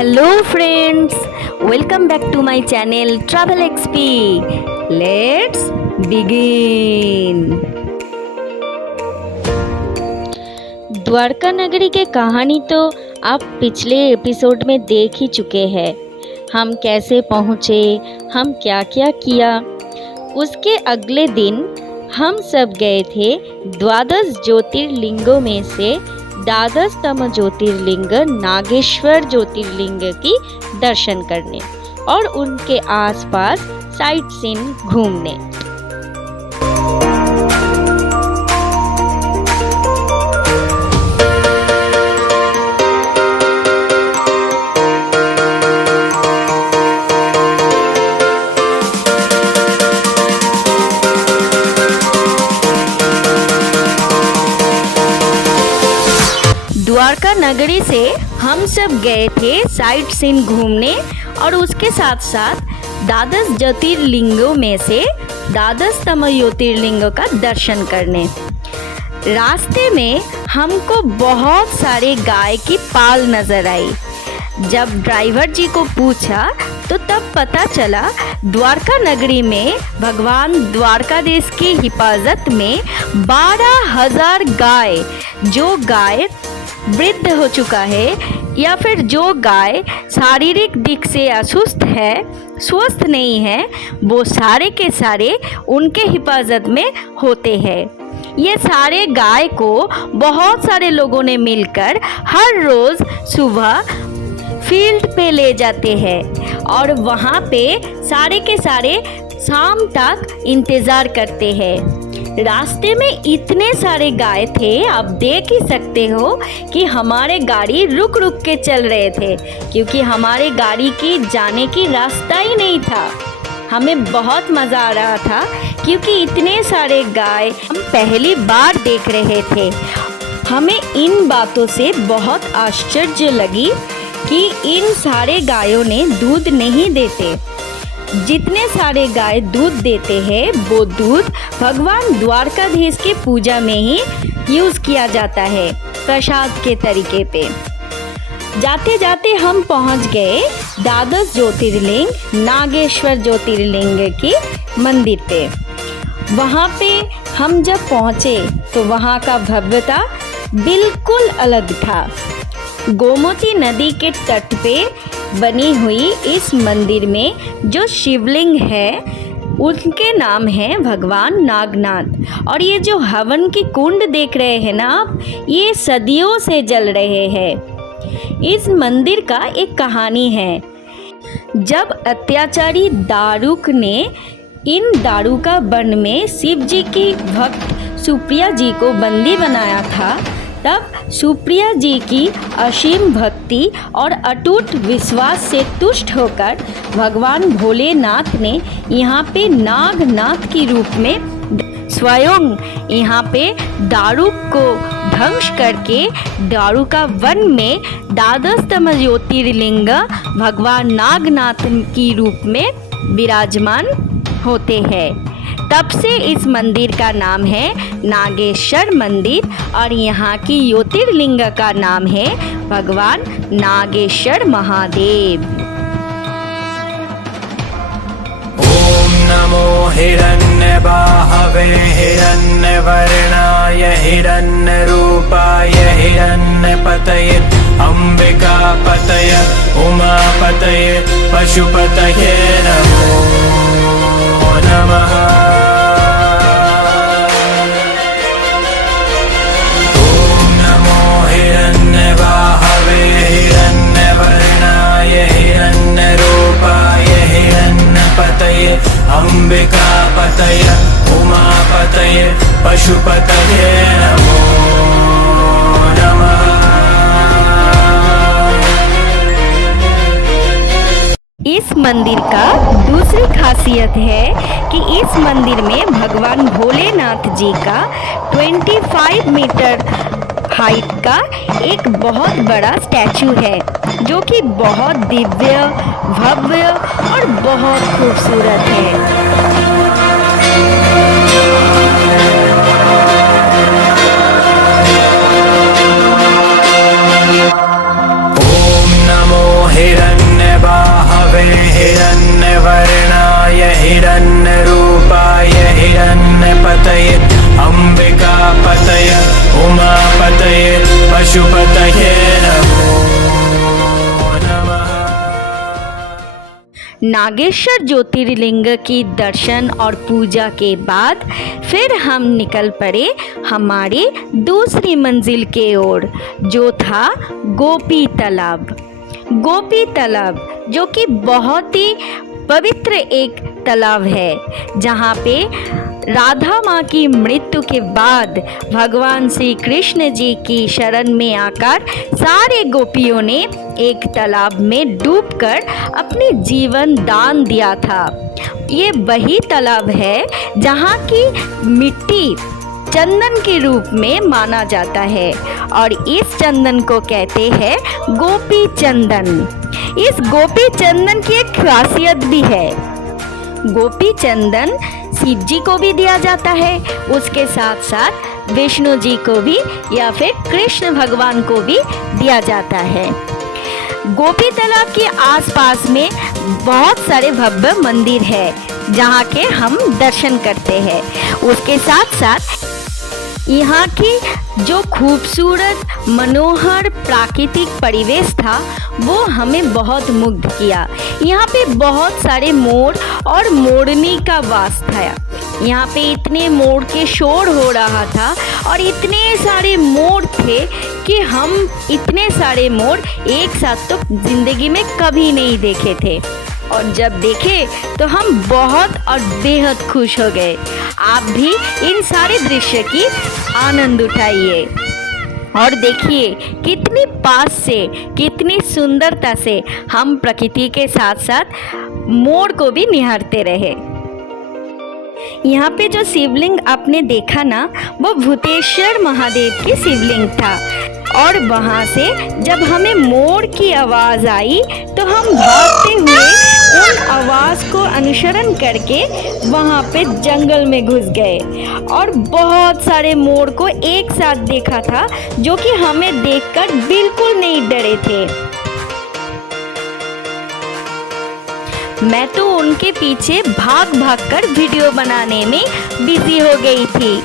Hello friends, welcome back to my channel Travel XP. Let's begin. Dwarka नगरी की कहानी तो आप पिछले एपिसोड में देख ही चुके हैं। हम कैसे पहुँचे, हम क्या क्या किया। उसके अगले दिन हम सब गए थे द्वादश ज्योतिर्लिंगों में से द्वादशतम ज्योतिर्लिंग नागेश्वर ज्योतिर्लिंग की दर्शन करने और उनके आसपास साइट सीन घूमने। द्वारका नगरी से हम सब गए थे साइट सीन घूमने और उसके साथ साथ द्वादश ज्योतिर्लिंगों में से द्वादशतम ज्योतिर्लिंग का दर्शन करने। रास्ते में हमको बहुत सारे गाय की पाल नजर आई। जब ड्राइवर जी को पूछा तो तब पता चला द्वारका नगरी में भगवान द्वारकाधीश की हिफाजत में 12,000 गाय, जो गाय वृद्ध हो चुका है या फिर जो गाय शारीरिक दिक से असुस्थ है, स्वस्थ नहीं है, वो सारे के सारे उनके हिफाजत में होते हैं। ये सारे गाय को बहुत सारे लोगों ने मिलकर हर रोज़ सुबह फील्ड पे ले जाते हैं और वहाँ पे सारे के सारे शाम तक इंतज़ार करते हैं। रास्ते में इतने सारे गाय थे, आप देख ही सकते हो कि हमारे गाड़ी रुक रुक के चल रहे थे क्योंकि हमारे गाड़ी की जाने की रास्ता ही नहीं था। हमें बहुत मज़ा आ रहा था क्योंकि इतने सारे गाय हम पहली बार देख रहे थे। हमें इन बातों से बहुत आश्चर्य लगी कि इन सारे गायों ने दूध नहीं देते। जितने सारे गाय दूध देते हैं वो दूध भगवान द्वारकाधीश की पूजा में ही यूज़ किया जाता है प्रसाद के तरीके पे। जाते जाते हम पहुंच गए द्वादश ज्योतिर्लिंग नागेश्वर ज्योतिर्लिंग की मंदिर पे। वहाँ पे हम जब पहुँचे तो वहाँ का भव्यता बिल्कुल अलग था। गोमती नदी के तट पे बनी हुई इस मंदिर में जो शिवलिंग है उनके नाम है भगवान नागनाथ। और ये जो हवन की कुंड देख रहे हैं ना आप, ये सदियों से जल रहे हैं। इस मंदिर का एक कहानी है। जब अत्याचारी दारुक ने इन दारुका वन में शिव जी की भक्त सुप्रिया जी को बंदी बनाया था, तब सुप्रिया जी की असीम भक्ति और अटूट विश्वास से तुष्ट होकर भगवान भोलेनाथ ने यहाँ पे नागनाथ के रूप में स्वयं यहाँ पे दारुक को ध्वंस करके दारुका वन में द्वादशतम ज्योतिर्लिंग भगवान नागनाथ की रूप में विराजमान होते हैं। तब से इस मंदिर का नाम है नागेश्वर मंदिर और यहाँ की ज्योतिर्लिंग का नाम है भगवान नागेश्वर महादेव। ओम नमो हिरण्यबाहवे हिरण्यवर्णाय हिरण्यरूपाय हिरण्यपतये अम्बिकापतये उमापतये पशुपतये नमो नमः। हिरण्यपतये अम्बिकापतये उमापतये पशुपतये नमो नमः। इस मंदिर का दूसरी खासियत है कि इस मंदिर में भगवान भोलेनाथ जी का 25 मीटर हाइट का एक बहुत बड़ा स्टैचू है जो कि बहुत दिव्य, भव्य और बहुत खूबसूरत है। ओम नमो हिरण्यबाहवे पशुपतये नमो नमः। नागेश्वर ज्योतिर्लिंग की दर्शन और पूजा के बाद फिर हम निकल पड़े हमारी दूसरी मंजिल के ओर, जो था गोपी तालाब। गोपी तालाब जो कि बहुत ही पवित्र एक तालाब है, जहाँ पे राधा माँ की मृत्यु के बाद भगवान श्री कृष्ण जी की शरण में आकर सारे गोपियों ने एक तालाब में डूबकर अपनी जीवन दान दिया था। ये वही तालाब है जहाँ की मिट्टी चंदन के रूप में माना जाता है और इस चंदन को कहते हैं गोपी चंदन। इस गोपी चंदन की एक खासियत भी है। गोपी चंदन शिव जी को भी दिया जाता है, उसके साथ साथ विष्णु जी को भी या फिर कृष्ण भगवान को भी दिया जाता है। गोपी तालाब के आसपास में बहुत सारे भव्य मंदिर है जहाँ के हम दर्शन करते हैं। उसके साथ साथ यहाँ की जो खूबसूरत मनोहर प्राकृतिक परिवेश था वो हमें बहुत मुग्ध किया। यहाँ पे बहुत सारे मोर और मोरनी का वास था। यहाँ पे इतने मोर के शोर हो रहा था और इतने सारे मोर थे कि हम इतने सारे मोर एक साथ तो जिंदगी में कभी नहीं देखे थे, और जब देखे तो हम बहुत और बेहद खुश हो गए। आप भी इन सारे दृश्य की आनंद उठाइए और देखिए कितनी पास से, कितनी सुंदरता से हम प्रकृति के साथ साथ मोर को भी निहारते रहे। यहाँ पे जो शिवलिंग आपने देखा ना, वो भूतेश्वर महादेव की शिवलिंग था, और वहाँ से जब हमें मोर की आवाज़ आई तो हम भागते हुए उन आवाज़ को अनुसरण करके वहाँ पे जंगल में घुस गए और बहुत सारे मोर को एक साथ देखा था, जो कि हमें देखकर बिल्कुल नहीं डरे थे। मैं तो उनके पीछे भाग भाग कर वीडियो बनाने में बिजी हो गई थी।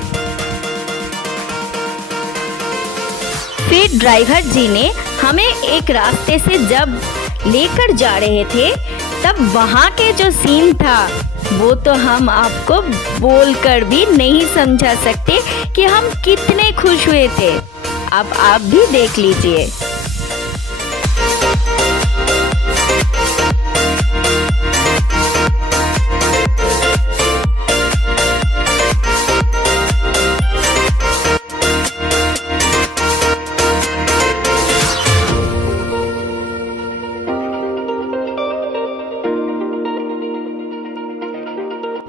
फिर ड्राइवर जी ने हमें एक रास्ते से जब लेकर जा रहे थे, तब वहाँ के जो सीन था वो तो हम आपको बोलकर भी नहीं समझा सकते कि हम कितने खुश हुए थे। अब आप भी देख लीजिए।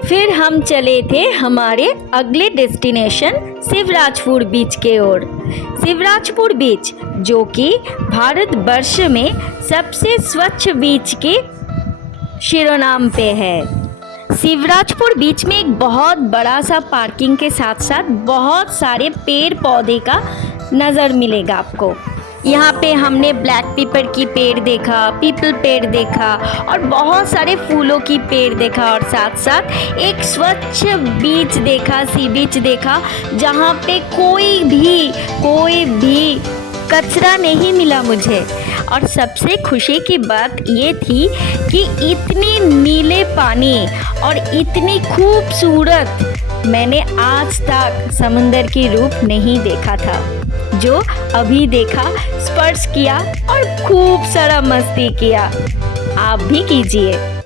फिर हम चले थे हमारे अगले डेस्टिनेशन शिवराजपुर बीच के ओर। शिवराजपुर बीच जो कि भारत वर्ष में सबसे स्वच्छ बीच के शिरोनाम पे है। शिवराजपुर बीच में एक बहुत बड़ा सा पार्किंग के साथ साथ बहुत सारे पेड़ पौधे का नज़र मिलेगा आपको। यहाँ पे हमने ब्लैक पीपर की पेड़ देखा, पीपल पेड़ देखा और बहुत सारे फूलों की पेड़ देखा, और साथ साथ एक स्वच्छ बीच देखा, सी बीच देखा, जहाँ पे कोई भी कचरा नहीं मिला मुझे। और सबसे खुशी की बात ये थी कि इतनी नीले पानी और इतनी खूबसूरत मैंने आज तक समुंदर की रूप नहीं देखा था, जो अभी देखा, स्पर्श किया और खूब सारा मस्ती किया। आप भी कीजिए।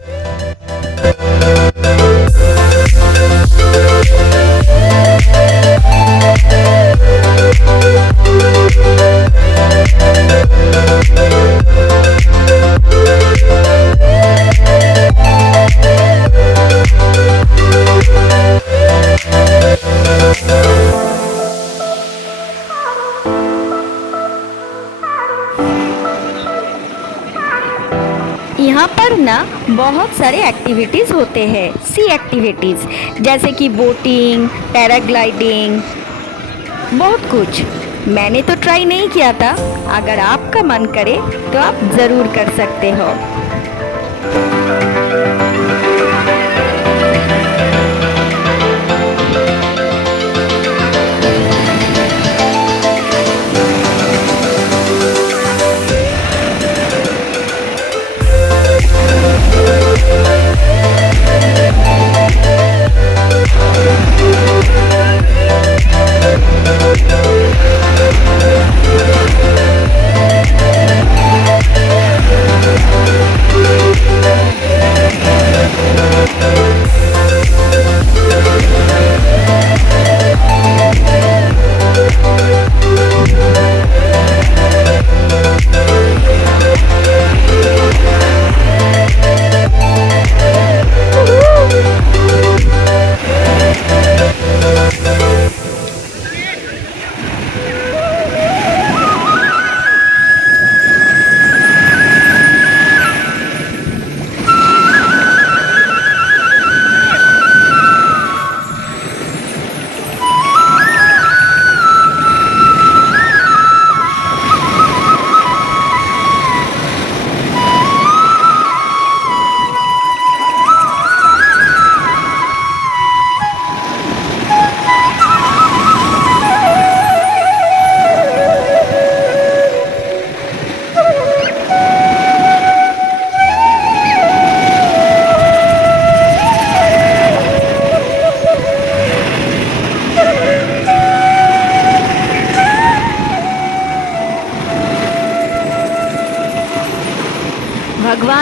यहाँ पर ना बहुत सारे एक्टिविटीज़ होते हैं, सी एक्टिविटीज़, जैसे कि बोटिंग, पैराग्लाइडिंग, बहुत कुछ। मैंने तो ट्राई नहीं किया था, अगर आपका मन करे तो आप ज़रूर कर सकते हो।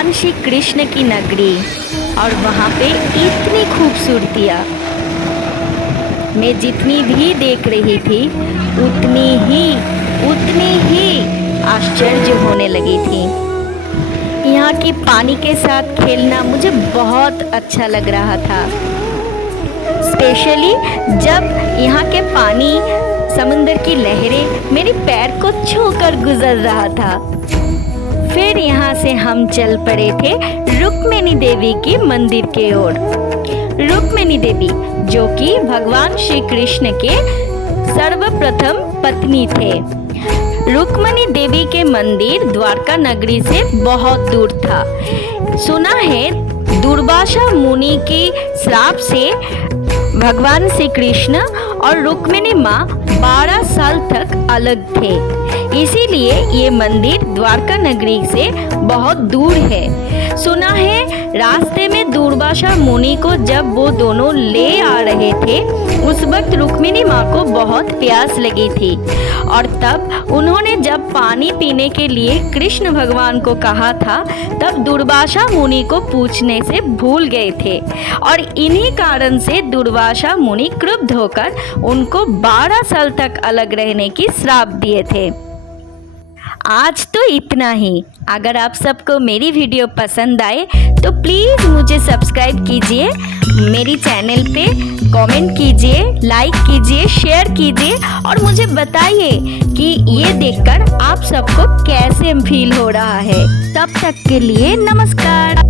भगवान श्री कृष्ण की नगरी और वहाँ पे इतनी खूबसूरतियाँ मैं जितनी भी देख रही थी उतनी ही आश्चर्य होने लगी थी। यहाँ की पानी के साथ खेलना मुझे बहुत अच्छा लग रहा था, स्पेशली जब यहाँ के पानी समुद्र की लहरें मेरे पैर को छूकर गुजर रहा था। फिर यहाँ से हम चल पड़े थे रुक्मिणी देवी के मंदिर के ओर। रुक्मिणी देवी जो कि भगवान श्री कृष्ण के सर्वप्रथम पत्नी थे। रुक्मिणी देवी के मंदिर द्वारका नगरी से बहुत दूर था। सुना है दुर्वासा मुनि के श्राप से भगवान श्री कृष्ण और रुक्मिणी माँ 12 साल तक अलग थे, इसीलिए ये मंदिर द्वारका नगरी से बहुत दूर है। सुना है रास्ते में दुर्वासा मुनि को जब वो दोनों ले आ रहे थे उस वक्त रुक्मिणी माँ को बहुत प्यास लगी थी और तब उन्होंने जब पानी पीने के लिए कृष्ण भगवान को कहा था तब दुर्वासा मुनि को पूछने से भूल गए थे और इन्हीं कारण से दुर्वासा मुनि क्रुद्ध होकर उनको 12 साल तक अलग रहने की श्राप दिए थे। आज तो इतना ही। अगर आप सबको मेरी वीडियो पसंद आए तो प्लीज़ मुझे सब्सक्राइब कीजिए, मेरी चैनल पे कमेंट कीजिए, लाइक कीजिए, शेयर कीजिए और मुझे बताइए कि ये देखकर आप सबको कैसे फील हो रहा है। तब तक के लिए नमस्कार।